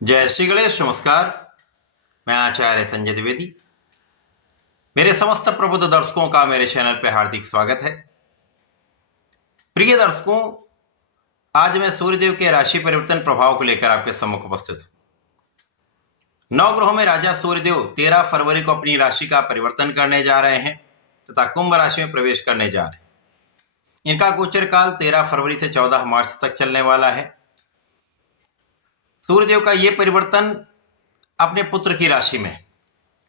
जय श्री गणेश। नमस्कार। मैं आचार्य संजय द्विवेदी। मेरे समस्त प्रबुद्ध दर्शकों का मेरे चैनल पर हार्दिक स्वागत है। प्रिय दर्शकों, आज मैं सूर्यदेव के राशि परिवर्तन प्रभाव को लेकर आपके सम्मुख उपस्थित हूं। 9 ग्रहों में राजा सूर्यदेव 13 फरवरी को अपनी राशि का परिवर्तन करने जा रहे हैं तथा कुंभ राशि में प्रवेश करने जा रहे हैं। इनका गोचर काल 13 फरवरी से 14 मार्च तक चलने वाला है। सूर्यदेव का यह परिवर्तन अपने पुत्र की राशि में,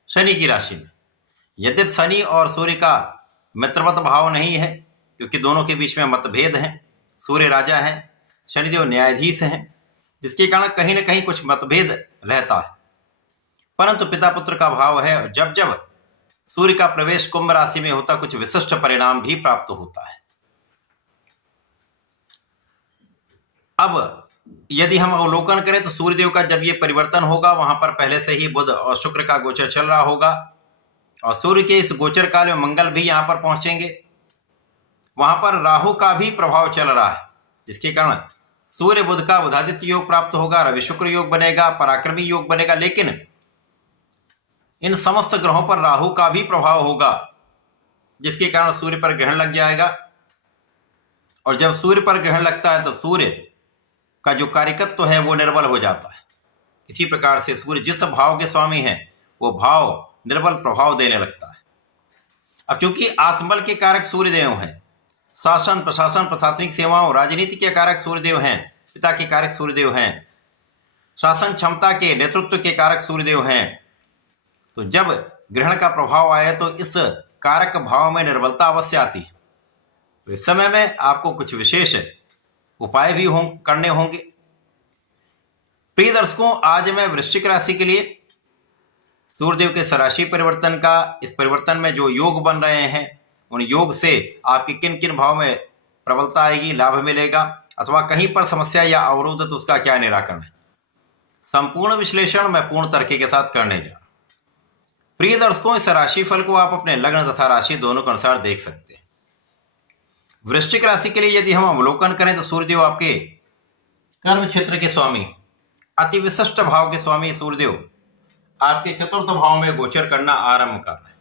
शनि की राशि में, यद्यपि शनि और सूर्य का मित्रवत भाव नहीं है क्योंकि दोनों के बीच में मतभेद हैं। सूर्य राजा है, शनिदेव न्यायाधीश हैं, जिसके कारण कहीं ना कहीं कुछ मतभेद रहता है, परंतु पिता पुत्र का भाव है। जब जब सूर्य का प्रवेश कुंभ राशि में होता कुछ विशिष्ट परिणाम भी प्राप्त होता है। अब यदि हम अवलोकन करें तो सूर्यदेव का जब ये परिवर्तन होगा, वहां पर पहले से ही बुध और शुक्र का गोचर चल रहा होगा और सूर्य के इस गोचर काल में मंगल भी यहां पर पहुंचेंगे। वहां पर राहु का भी प्रभाव चल रहा है, जिसके कारण सूर्य बुध का बुधादित्य योग प्राप्त होगा, रवि शुक्र योग बनेगा, पराक्रमी योग बनेगा। लेकिन इन समस्त ग्रहों पर राहु का भी प्रभाव होगा, जिसके कारण सूर्य पर ग्रहण लग जाएगा। और जब सूर्य पर ग्रहण लगता है तो सूर्य का जो कार्यकत्व है वो निर्बल हो जाता है। इसी प्रकार से सूर्य जिस भाव के स्वामी हैं वो भाव निर्बल प्रभाव देने लगता है। अब चूंकि आत्मबल के कारक सूर्यदेव हैं, शासन प्रशासन प्रशासनिक सेवाओं राजनीति के कारक सूर्यदेव हैं, पिता के कारक सूर्यदेव हैं, शासन क्षमता के नेतृत्व के कारक सूर्यदेव हैं, तो जब ग्रहण का प्रभाव आए तो इस कारक भाव में निर्बलता अवश्य आती है। तो इस समय में आपको कुछ विशेष उपाय भी करने होंगे। प्रिय दर्शकों, आज मैं वृश्चिक राशि के लिए सूर्यदेव के राशि परिवर्तन का, इस परिवर्तन में जो योग बन रहे हैं उन योग से आपके किन किन भाव में प्रबलता आएगी, लाभ मिलेगा, अथवा कहीं पर समस्या या अवरोध तो उसका क्या निराकरण है, संपूर्ण विश्लेषण मैं पूर्ण तरीके के साथ करने जा रहा हूं। प्रिय दर्शकों, इस राशि फल को आप अपने लग्न तथा राशि दोनों के अनुसार देख सकते हैं। वृश्चिक राशि के लिए यदि हम अवलोकन करें तो सूर्यदेव आपके कर्म क्षेत्र के स्वामी, अति विशिष्ट भाव के स्वामी सूर्यदेव आपके चतुर्थ भाव में गोचर करना आरंभ कर रहे हैं।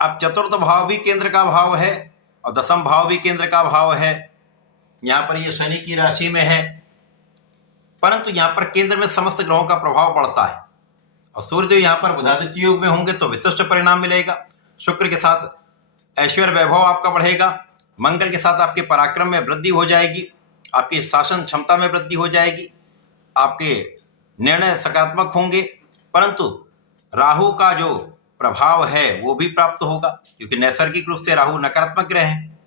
अब चतुर्थ भाव भी केंद्र का भाव है और दसम भाव भी केंद्र का भाव है। यहां पर यह शनि की राशि में है, परंतु यहां पर केंद्र में समस्त ग्रहों का प्रभाव पड़ता है और सूर्यदेव यहां पर बुधादित्य योग में होंगे तो विशिष्ट परिणाम मिलेगा। शुक्र के साथ ऐश्वर्य वैभव आपका बढ़ेगा, मंगल के साथ आपके पराक्रम में वृद्धि हो जाएगी, आपकी शासन क्षमता में वृद्धि हो जाएगी, आपके निर्णय सकारात्मक होंगे, परंतु राहु का जो प्रभाव है वो भी प्राप्त होगा क्योंकि नैसर्गिक रूप से राहु नकारात्मक ग्रह है।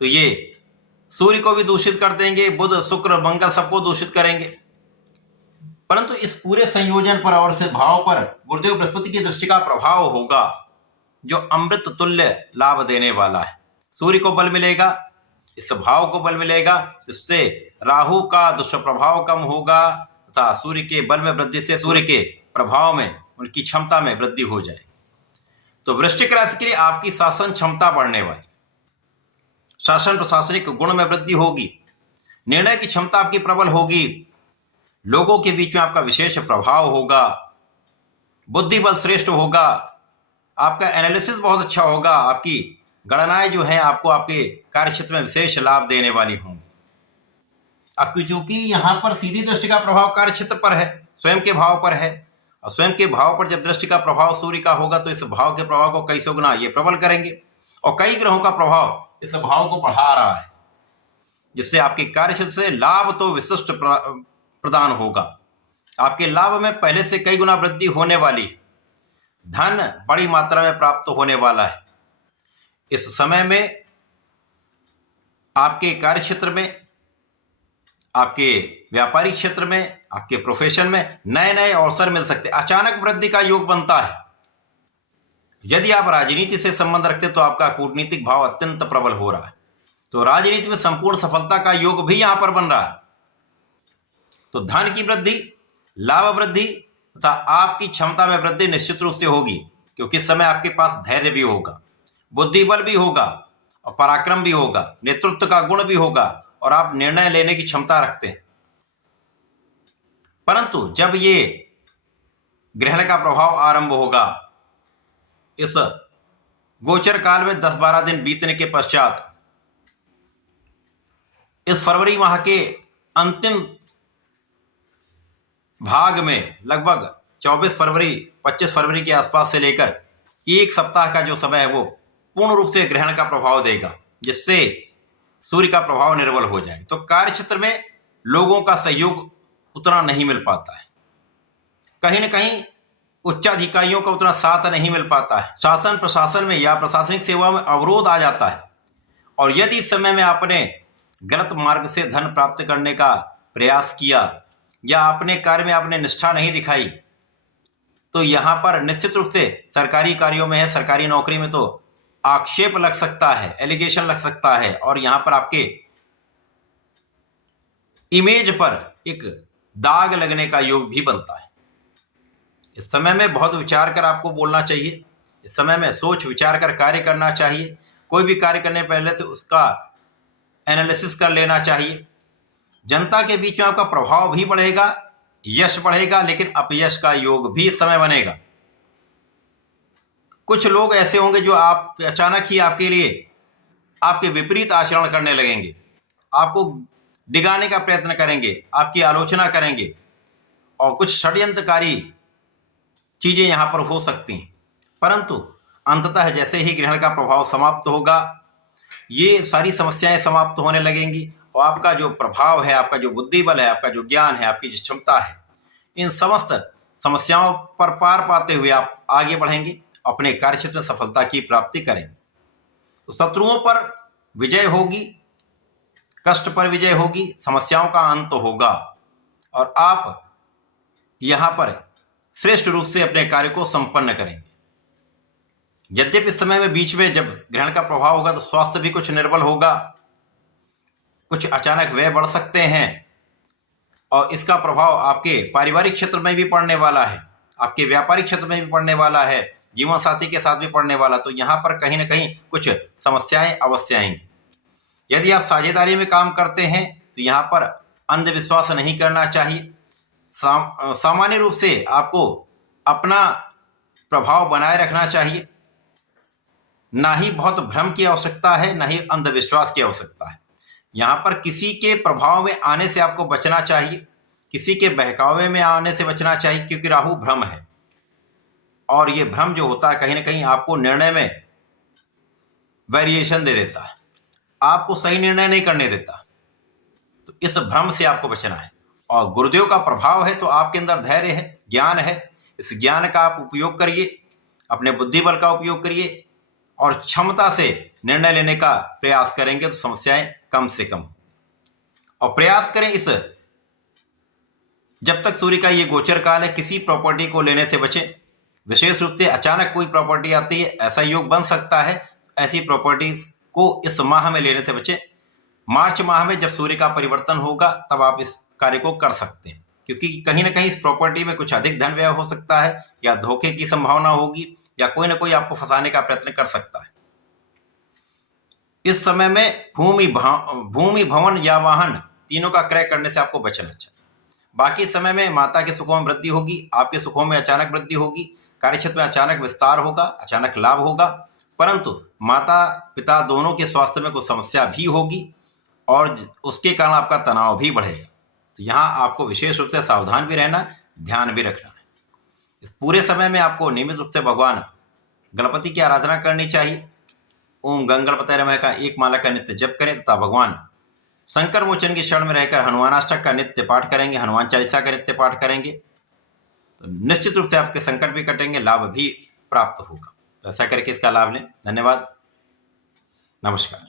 तो ये सूर्य को भी दूषित कर देंगे, बुध शुक्र मंगल सबको दूषित करेंगे। परंतु इस पूरे संयोजन पर और से भाव पर गुरुदेव बृहस्पति की दृष्टि का प्रभाव होगा जो अमृत तुल्य लाभ देने वाला है। सूर्य को बल मिलेगा, इस भाव को बल मिलेगा, जिससे राहु का दुष्प्रभाव कम होगा तथा सूर्य के बल में वृद्धि से सूर्य के प्रभाव में उनकी क्षमता में वृद्धि हो जाएगी। तो वृश्चिक राशि के लिए आपकी शासन क्षमता बढ़ने वाली, शासन प्रशासनिक गुण में वृद्धि होगी, निर्णय की क्षमता आपकी प्रबल होगी, लोगों के बीच में आपका विशेष प्रभाव होगा, बुद्धि बल श्रेष्ठ होगा, आपका एनालिसिस बहुत अच्छा होगा, आपकी गणनाएं जो है आपको आपके कार्य क्षेत्र में विशेष लाभ देने वाली होंगी। आपकी चूंकि यहां पर सीधी दृष्टि का प्रभाव कार्य क्षेत्र पर है, स्वयं के भाव पर है, और स्वयं के भाव पर जब दृष्टि का प्रभाव सूर्य का होगा तो इस भाव के प्रभाव को कई सौ गुना ये प्रबल करेंगे और कई ग्रहों का प्रभाव इस भाव को बढ़ा रहा है, जिससे आपके कार्य क्षेत्र से लाभ तो विशिष्ट प्रदान होगा। आपके लाभ में पहले से कई गुना वृद्धि होने वाली है, धन बड़ी मात्रा में प्राप्त होने वाला है। इस समय में आपके कार्य क्षेत्र में, आपके व्यापारिक क्षेत्र में, आपके प्रोफेशन में नए नए अवसर मिल सकते, अचानक वृद्धि का योग बनता है। यदि आप राजनीति से संबंध रखते तो आपका कूटनीतिक भाव अत्यंत प्रबल हो रहा है, तो राजनीति में संपूर्ण सफलता का योग भी यहां पर बन रहा है। तो धन की वृद्धि, लाभ वृद्धि तथा आपकी क्षमता में वृद्धि निश्चित रूप से होगी क्योंकि इस समय आपके पास धैर्य भी होगा, बुद्धि बल भी होगा और पराक्रम भी होगा, नेतृत्व का गुण भी होगा और आप निर्णय लेने की क्षमता रखते हैं। परंतु जब ये ग्रहण का प्रभाव आरंभ होगा, इस गोचर काल में 10-12 दिन बीतने के पश्चात इस फरवरी माह के अंतिम भाग में लगभग 24 फरवरी 25 फरवरी के आसपास से लेकर एक सप्ताह का जो समय है वो पूर्ण रूप से ग्रहण का प्रभाव देगा, जिससे सूर्य का प्रभाव निर्बल हो जाए। तो कार्य क्षेत्र में लोगों का सहयोग उतना नहीं मिल पाता है, कहीं ना कहीं उच्चाधिकारियों का उतना साथ नहीं मिल पाता है, शासन प्रशासन में या प्रशासनिक सेवा में अवरोध आ जाता है। और यदि इस समय में आपने गलत मार्ग से धन प्राप्त करने का प्रयास किया या अपने कार्य में आपने निष्ठा नहीं दिखाई, तो यहां पर निश्चित रूप से सरकारी कार्यों में है, सरकारी नौकरी में तो आक्षेप लग सकता है, एलिगेशन लग सकता है, और यहां पर आपके इमेज पर एक दाग लगने का योग भी बनता है। इस समय में बहुत विचार कर आपको बोलना चाहिए, इस समय में सोच विचार कर कार्य करना चाहिए। कोई भी कार्य करने पहले से उसका एनालिसिस कर लेना चाहिए। जनता के बीच में आपका प्रभाव भी बढ़ेगा, यश बढ़ेगा, लेकिन अपयश का योग भी इस समय बनेगा। कुछ लोग ऐसे होंगे जो आप अचानक ही आपके लिए आपके विपरीत आचरण करने लगेंगे, आपको डिगाने का प्रयत्न करेंगे, आपकी आलोचना करेंगे, और कुछ षड्यंत्रकारी चीजें यहां पर हो सकती हैं। परंतु अंततः जैसे ही ग्रहण का प्रभाव समाप्त होगा, ये सारी समस्याएं समाप्त होने लगेंगी, और आपका जो प्रभाव है, आपका जो बुद्धि बल है, आपका जो ज्ञान है, आपकी जो क्षमता है, इन समस्त समस्याओं पर पार पाते हुए आप आगे बढ़ेंगे, अपने कार्यक्षेत्र में सफलता की प्राप्ति करेंगे। तो शत्रुओं पर विजय होगी, कष्ट पर विजय होगी, समस्याओं का अंत होगा, और आप यहां पर श्रेष्ठ रूप से अपने कार्य को संपन्न करेंगे। यद्यपि इस समय में बीच में जब ग्रहण का प्रभाव होगा तो स्वास्थ्य भी कुछ निर्बल होगा, कुछ अचानक व्यय बढ़ सकते हैं, और इसका प्रभाव आपके पारिवारिक क्षेत्र में भी पड़ने वाला है, आपके व्यापारिक क्षेत्र में भी पड़ने वाला है, जीवन साथी के साथ भी पड़ने वाला। तो यहाँ पर कहीं ना कहीं कुछ समस्याएं अवश्य आएंगी। यदि आप साझेदारी में काम करते हैं तो यहाँ पर अंधविश्वास नहीं करना चाहिए। सामान्य रूप से आपको अपना प्रभाव बनाए रखना चाहिए, ना ही बहुत भ्रम की आवश्यकता है, ना ही अंधविश्वास की आवश्यकता है। यहाँ पर किसी के प्रभाव में आने से आपको बचना चाहिए, किसी के बहकावे में आने से बचना चाहिए, क्योंकि राहु भ्रम है, और ये भ्रम जो होता है कहीं ना कहीं आपको निर्णय में वेरिएशन दे देता है, आपको सही निर्णय नहीं करने देता। तो इस भ्रम से आपको बचना है। और गुरुदेव का प्रभाव है तो आपके अंदर धैर्य है, ज्ञान है, इस ज्ञान का आप उपयोग करिए, अपने बुद्धि बल का उपयोग करिए, और क्षमता से निर्णय लेने का प्रयास करेंगे तो समस्याएं कम से कम। और प्रयास करें इस जब तक सूर्य का ये गोचर काल है, किसी प्रॉपर्टी को लेने से बचें। विशेष रूप से अचानक कोई प्रॉपर्टी आती है, ऐसा योग बन सकता है, ऐसी प्रॉपर्टीज को इस माह में लेने से बचें। मार्च माह में जब सूर्य का परिवर्तन होगा तब आप इस कार्य को कर सकते हैं, क्योंकि कहीं ना कहीं इस प्रॉपर्टी में कुछ अधिक धन व्यय हो सकता है, या धोखे की संभावना होगी, या कोई ना कोई आपको फंसाने का प्रयत्न कर सकता है। इस समय में भूमि भवन या वाहन तीनों का क्रय करने से आपको बचना चाहिए। बाकी समय में माता के सुखों में वृद्धि होगी, आपके सुखों में अचानक वृद्धि होगी, कार्यक्षेत्र में अचानक विस्तार होगा, अचानक लाभ होगा, परंतु माता पिता दोनों के स्वास्थ्य में कुछ समस्या भी होगी, और उसके कारण आपका तनाव भी बढ़ेगा। तो यहाँ आपको विशेष रूप से सावधान भी रहना, ध्यान भी रखना है। इस पूरे समय में आपको नियमित रूप से भगवान गणपति की आराधना करनी चाहिए। ओम गंग गणपतये नमः का एक माला का नित्य जप करें, तथा भगवान शंकर मोचन की शरण में रहकर हनुमानाष्टक का नित्य पाठ करेंगे, हनुमान चालीसा का नित्य पाठ करेंगे, तो निश्चित रूप से आपके संकट भी कटेंगे, लाभ भी प्राप्त होगा। तो ऐसा करके इसका लाभ लें। धन्यवाद, नमस्कार।